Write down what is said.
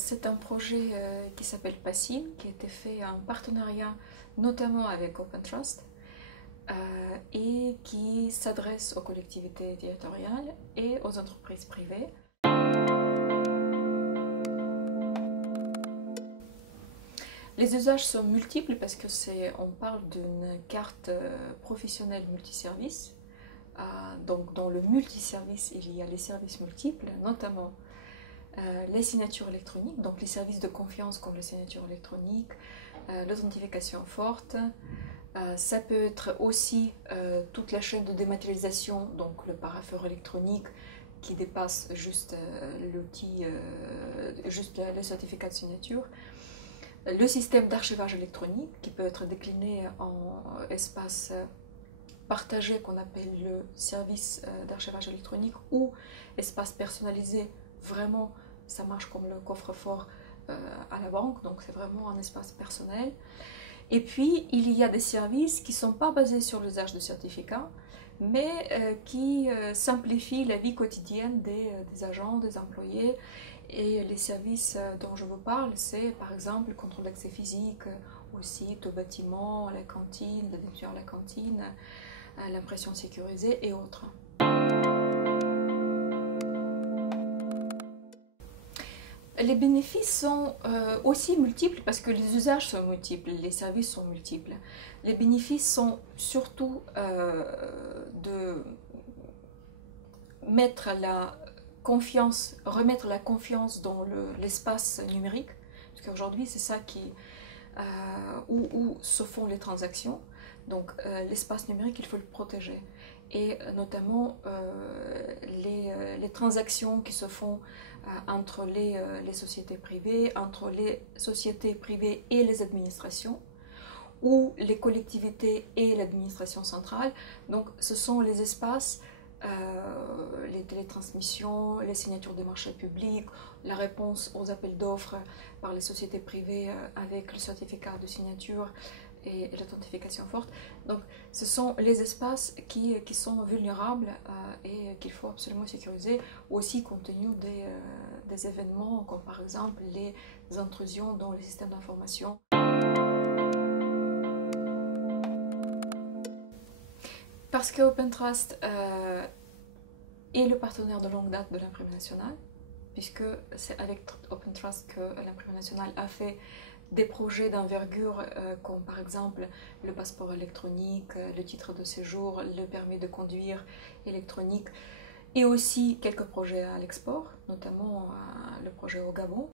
C'est un projet qui s'appelle PASSIN, qui a été fait en partenariat notamment avec OpenTrust et qui s'adresse aux collectivités territoriales et aux entreprises privées. Les usages sont multiples parce que on parle d'une carte professionnelle multiservice. Donc dans le multiservice, il y a les services multiples, notamment les signatures électroniques, donc les services de confiance comme les signatures électroniques, l'authentification forte. Ça peut être aussi toute la chaîne de dématérialisation, donc le parapheur électronique qui dépasse juste l'outil, juste le certificat de signature. Le système d'archivage électronique qui peut être décliné en espace partagé qu'on appelle le service d'archivage électronique ou espace personnalisé. Vraiment, ça marche comme le coffre-fort à la banque, donc c'est vraiment un espace personnel. Et puis, il y a des services qui ne sont pas basés sur l'usage de certificats, mais qui simplifient la vie quotidienne des agents, des employés. Et les services dont je vous parle, c'est par exemple le contrôle d'accès physique au site, au bâtiment, à la cantine, la détention à la cantine, l'impression sécurisée et autres. Les bénéfices sont aussi multiples parce que les usages sont multiples, les services sont multiples. Les bénéfices sont surtout de mettre remettre la confiance dans l'espace numérique, parce qu'aujourd'hui c'est ça où se font les transactions. Donc l'espace numérique, il faut le protéger. Et notamment les transactions qui se font entre les sociétés privées, entre les sociétés privées et les administrations, ou les collectivités et l'administration centrale. Donc ce sont les espaces, les télétransmissions, les signatures des marchés publics, la réponse aux appels d'offres par les sociétés privées avec le certificat de signature et l'authentification forte. Donc ce sont les espaces qui sont vulnérables et qu'il faut absolument sécuriser, aussi compte tenu des événements comme par exemple les intrusions dans les systèmes d'information. Parce que OpenTrust est le partenaire de longue date de l'Imprimerie nationale, puisque c'est avec OpenTrust que l'Imprimerie nationale a fait des projets d'envergure comme par exemple le passeport électronique, le titre de séjour, le permis de conduire électronique et aussi quelques projets à l'export, notamment le projet au Gabon.